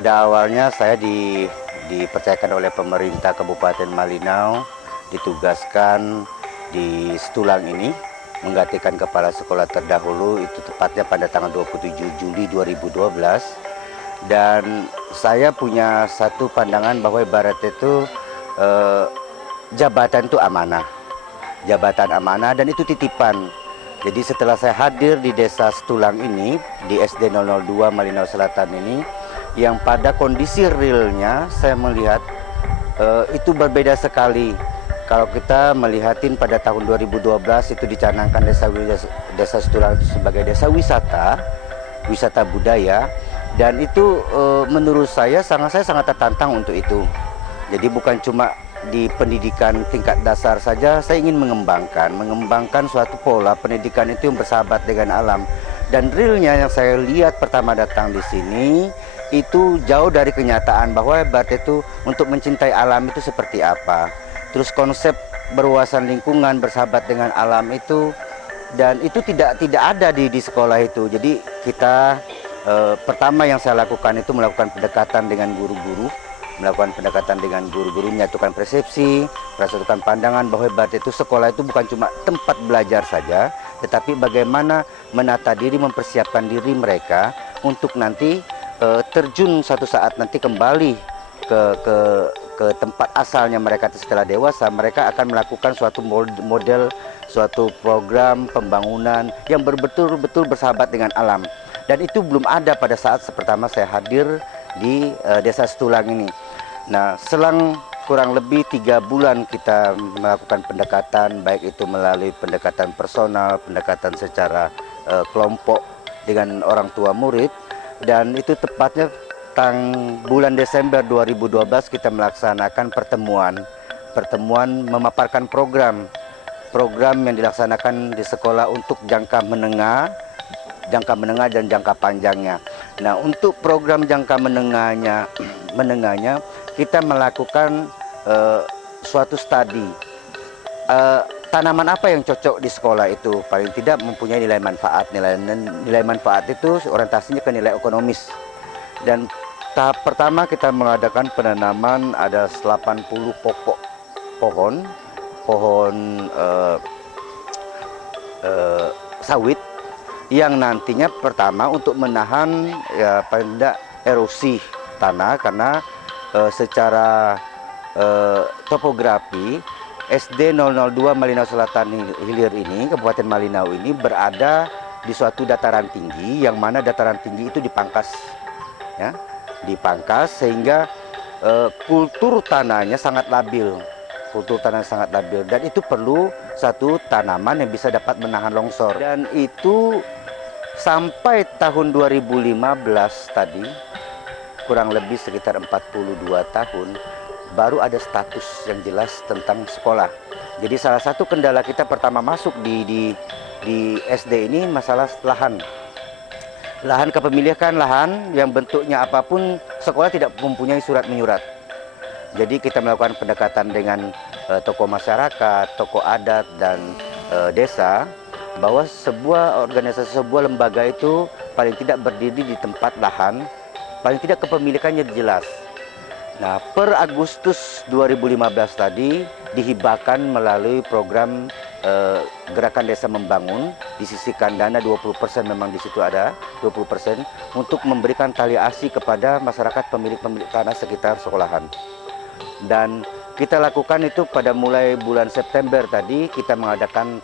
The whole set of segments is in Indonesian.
pada awalnya saya dipercayakan oleh pemerintah Kabupaten Malinau, ditugaskan di Setulang ini menggantikan kepala sekolah terdahulu, itu tepatnya pada tanggal 27 Juli 2012. Dan saya punya satu pandangan bahwa ibarat itu jabatan itu amanah. Jabatan amanah dan itu titipan. Jadi setelah saya hadir di desa Setulang ini, di SD 002 Malinau Selatan ini, yang pada kondisi realnya saya melihat itu berbeda sekali. Kalau kita melihatin pada tahun 2012 itu dicanangkan desa Setulang itu sebagai desa wisata budaya, dan itu menurut saya sangat tertantang untuk itu. Jadi bukan cuma di pendidikan tingkat dasar saja, saya ingin mengembangkan suatu pola pendidikan itu yang bersahabat dengan alam. Dan realnya yang saya lihat pertama datang di sini itu jauh dari kenyataan bahwa ibarat itu untuk mencintai alam itu seperti apa. Terus konsep berwawasan lingkungan, bersahabat dengan alam itu, dan itu tidak ada di sekolah itu. Jadi kita pertama yang saya lakukan itu melakukan pendekatan dengan guru-guru, menyatukan persepsi, menyatukan pandangan bahwa ibarat itu sekolah itu bukan cuma tempat belajar saja, tetapi bagaimana menata diri, mempersiapkan diri mereka untuk nanti terjun suatu saat nanti kembali ke tempat asalnya mereka setelah dewasa. Mereka akan melakukan suatu model, suatu program pembangunan yang betul-betul bersahabat dengan alam. Dan itu belum ada pada saat pertama saya hadir di desa Setulang ini. Nah, selang kurang lebih 3 bulan kita melakukan pendekatan, baik itu melalui pendekatan personal, pendekatan secara kelompok dengan orang tua murid, dan itu tepatnya bulan Desember 2012 kita melaksanakan pertemuan memaparkan program yang dilaksanakan di sekolah untuk jangka menengah dan jangka panjangnya. Nah, untuk program jangka menengahnya kita melakukan suatu studi tanaman apa yang cocok di sekolah itu, paling tidak mempunyai nilai manfaat. Nilai manfaat itu orientasinya ke nilai ekonomis. Dan tahap pertama kita mengadakan penanaman ada 80 pokok pohon sawit yang nantinya pertama untuk menahan paling tidak erosi tanah, karena secara topografi SD 002 Malinau Selatan Hilir ini, Kabupaten Malinau ini berada di suatu dataran tinggi, yang mana dataran tinggi itu dipangkas, ya, sehingga kultur tanahnya sangat labil, dan itu perlu satu tanaman yang bisa dapat menahan longsor. Dan itu sampai tahun 2015 tadi, kurang lebih sekitar 42 tahun, baru ada status yang jelas tentang sekolah. Jadi salah satu kendala kita pertama masuk di SD ini masalah lahan kepemilikan lahan yang bentuknya apapun, sekolah tidak mempunyai surat menyurat. Jadi kita melakukan pendekatan dengan tokoh masyarakat, tokoh adat, dan desa, bahwa sebuah organisasi, sebuah lembaga itu paling tidak berdiri di tempat lahan, paling tidak kepemilikannya jelas. Nah, per Agustus 2015 tadi dihibahkan melalui program Gerakan Desa Membangun, disisihkan dana 20%, memang di situ ada 20% untuk memberikan tali asi kepada masyarakat pemilik tanah sekitar sekolahan. Dan kita lakukan itu pada mulai bulan September tadi, kita mengadakan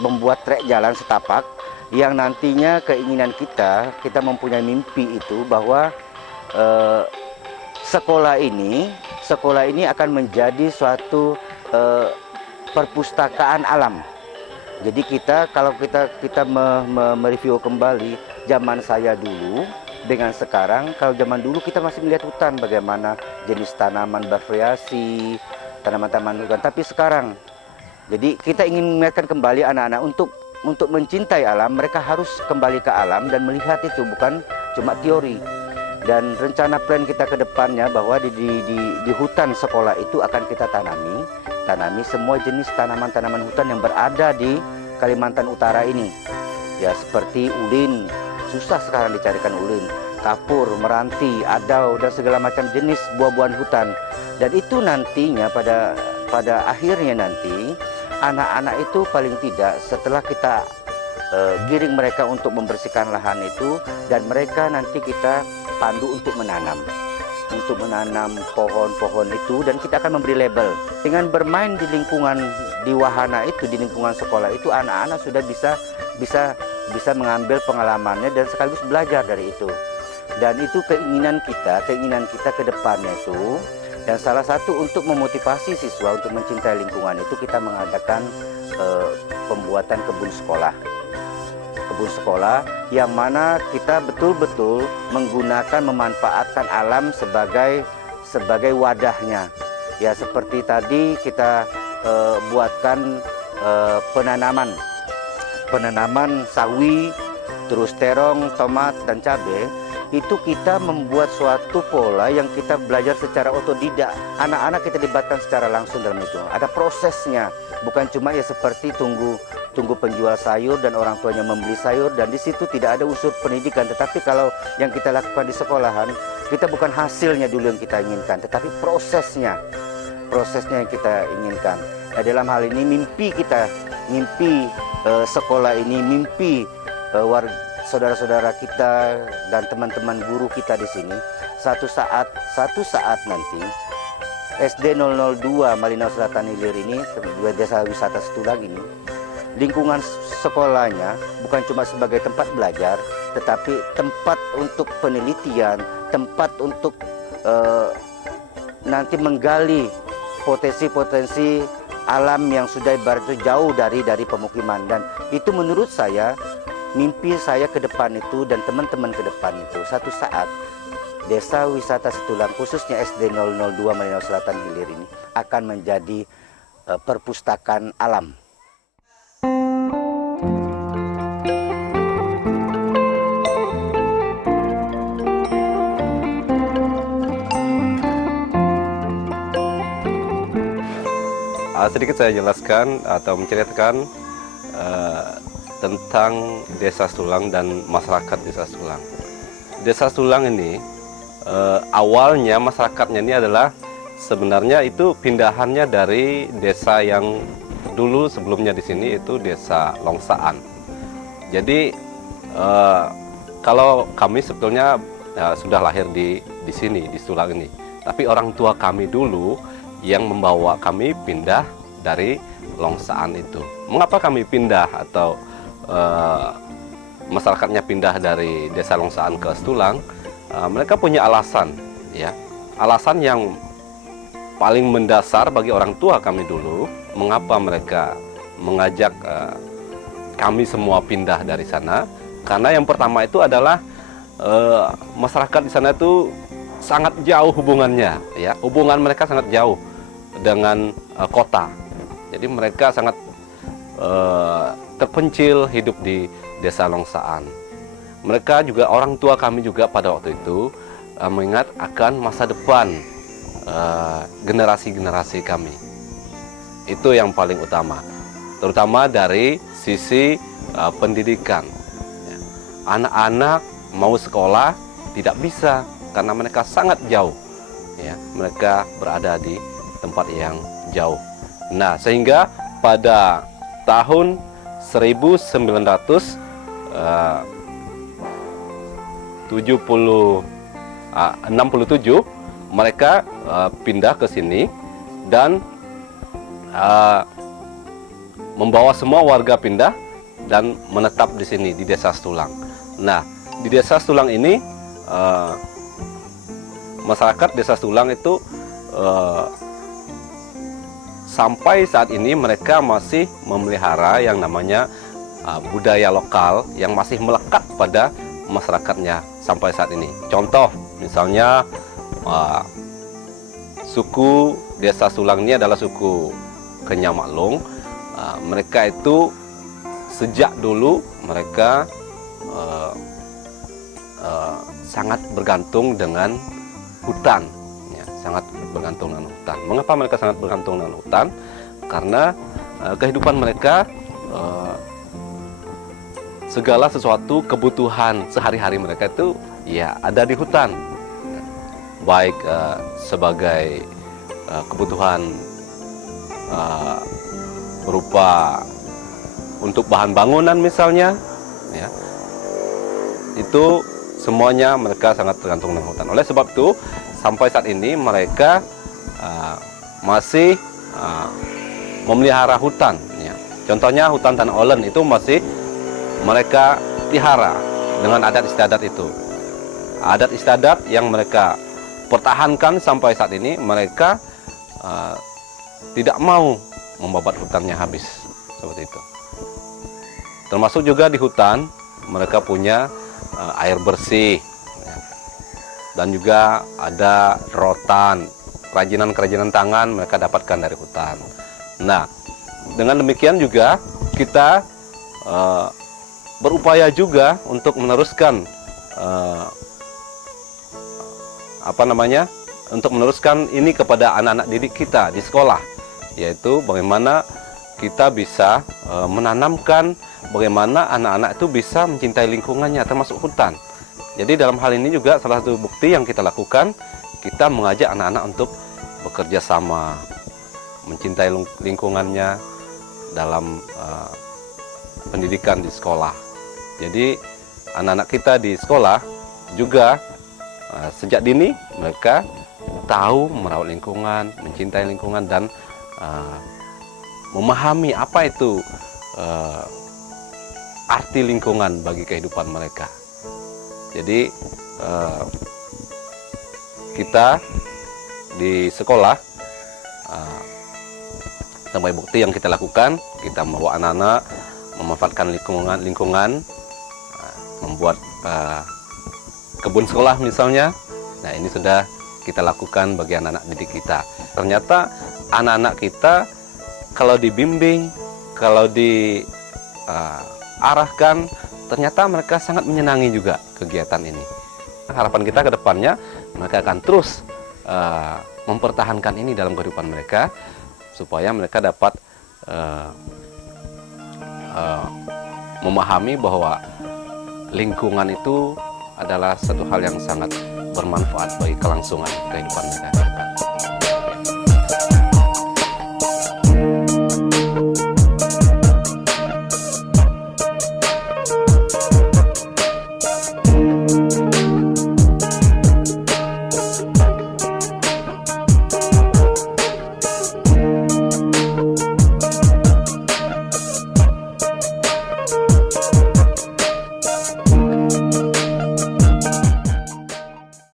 membuat trek jalan setapak, yang nantinya keinginan kita mempunyai mimpi itu bahwa sekolah ini akan menjadi suatu perpustakaan alam. Jadi kalau kita mereview kembali zaman saya dulu dengan sekarang, kalau zaman dulu kita masih melihat hutan, bagaimana jenis tanaman bervariasi, tanaman-tanaman hutan. Tapi sekarang, jadi kita ingin mengingatkan kembali anak-anak untuk mencintai alam, mereka harus kembali ke alam dan melihat itu, bukan cuma teori. Dan rencana plan kita ke depannya bahwa di hutan sekolah itu akan kita tanami semua jenis tanaman-tanaman hutan yang berada di Kalimantan Utara ini. Ya, seperti ulin, susah sekarang dicarikan ulin. kapur, meranti, adau, dan segala macam jenis buah-buahan hutan. Dan itu nantinya pada akhirnya nanti anak-anak itu paling tidak setelah kita giring mereka untuk membersihkan lahan itu, dan mereka nanti kita pandu untuk menanam pohon-pohon itu, dan kita akan memberi label. Dengan bermain di lingkungan di wahana itu, di lingkungan sekolah itu, anak-anak sudah bisa mengambil pengalamannya dan sekaligus belajar dari itu. Dan itu keinginan kita ke depannya itu. Dan salah satu untuk memotivasi siswa untuk mencintai lingkungan itu, kita mengadakan pembuatan kebun sekolah yang mana kita betul-betul memanfaatkan alam sebagai wadahnya. Ya, seperti tadi kita buatkan penanaman sawi, terus terong, tomat, dan cabai. Itu kita membuat suatu pola yang kita belajar secara otodidak. Anak-anak kita libatkan secara langsung dalam itu. Ada prosesnya, bukan cuma ya seperti tunggu penjual sayur dan orang tuanya membeli sayur, dan di situ tidak ada unsur pendidikan. Tetapi kalau yang kita lakukan di sekolahan, kita bukan hasilnya dulu yang kita inginkan, tetapi prosesnya yang kita inginkan. Nah, dalam hal ini mimpi sekolah ini, mimpi saudara-saudara kita dan teman-teman guru kita di sini, satu saat nanti SD 002 Malinau Selatan Hilir ini, Desa Wisata Setulang ini, lingkungan sekolahnya bukan cuma sebagai tempat belajar, tetapi tempat untuk penelitian, tempat untuk nanti menggali potensi-potensi alam yang sudah ibaratnya jauh dari pemukiman. Dan itu menurut saya, mimpi saya ke depan itu dan teman-teman ke depan itu, satu saat Desa Wisata Setulang, khususnya SD 002 Malinau Selatan Hilir ini akan menjadi perpustakaan alam. Sedikit saya jelaskan atau menceritakan tentang Desa Setulang dan masyarakat Desa Setulang. Desa Setulang ini awalnya masyarakatnya ini adalah sebenarnya itu pindahannya dari desa yang dulu sebelumnya di sini, itu Desa Longsaan. Jadi kalau kami sebetulnya sudah lahir di sini, di Setulang ini. Tapi orang tua kami dulu yang membawa kami pindah dari Longsaan itu. Mengapa kami pindah atau masyarakatnya pindah dari Desa Longsaan ke Setulang? Mereka punya alasan, ya. Alasan yang paling mendasar bagi orang tua kami dulu, mengapa mereka mengajak kami semua pindah dari sana. Karena yang pertama itu adalah masyarakat di sana itu sangat jauh hubungannya, ya. Hubungan mereka sangat jauh dengan kota. Jadi mereka sangat terpencil hidup di Desa Longsaan. Mereka juga, orang tua kami juga pada waktu itu mengingat akan masa depan generasi-generasi kami. Itu yang paling utama, terutama dari sisi pendidikan. Anak-anak mau sekolah tidak bisa karena mereka sangat jauh, ya. Mereka berada di tempat yang jauh. Nah, sehingga pada tahun 1967 mereka pindah ke sini dan membawa semua warga pindah dan menetap di sini di Desa Setulang. Nah, di Desa Setulang ini masyarakat Desa Setulang itu sampai saat ini mereka masih memelihara yang namanya budaya lokal yang masih melekat pada masyarakatnya sampai saat ini. Contoh, misalnya suku Desa Setulang ini adalah suku Kenyamaklung. Mereka itu sejak dulu mereka sangat bergantung dengan hutan. Sangat bergantung dengan hutan. Mengapa mereka sangat bergantung dengan hutan? Karena kehidupan mereka, segala sesuatu kebutuhan sehari-hari mereka itu ya ada di hutan, baik sebagai kebutuhan berupa untuk bahan bangunan misalnya, ya, itu semuanya mereka sangat tergantung dengan hutan. Oleh sebab itu sampai saat ini mereka masih memelihara hutan. Ya. Contohnya hutan Tanah Olen itu masih mereka pelihara dengan adat istiadat itu. Adat istiadat yang mereka pertahankan sampai saat ini, mereka tidak mau membabat hutannya habis seperti itu. Termasuk juga di hutan mereka punya air bersih, ya. Dan juga ada rotan, kerajinan-kerajinan tangan mereka dapatkan dari hutan. Nah, dengan demikian juga kita berupaya juga untuk meneruskan untuk meneruskan ini kepada anak-anak didik kita di sekolah, yaitu bagaimana kita bisa menanamkan bagaimana anak-anak itu bisa mencintai lingkungannya, termasuk hutan. Jadi dalam hal ini juga salah satu bukti yang kita lakukan, kita mengajak anak-anak untuk bekerja sama, mencintai lingkungannya dalam pendidikan di sekolah. Jadi anak-anak kita di sekolah juga sejak dini mereka tahu merawat lingkungan, mencintai lingkungan, dan memahami apa itu arti lingkungan bagi kehidupan mereka. Jadi kita di sekolah sebagai bukti yang kita lakukan, kita membawa anak-anak memanfaatkan lingkungan, membuat kebun sekolah misalnya. Nah, ini sudah kita lakukan bagi anak-anak didik kita. Ternyata anak-anak kita kalau dibimbing, kalau diarahkan, ternyata mereka sangat menyenangi juga kegiatan ini. Harapan kita ke depannya, mereka akan terus mempertahankan ini dalam kehidupan mereka, supaya mereka dapat memahami bahwa lingkungan itu adalah satu hal yang sangat bermanfaat bagi kelangsungan kehidupan mereka.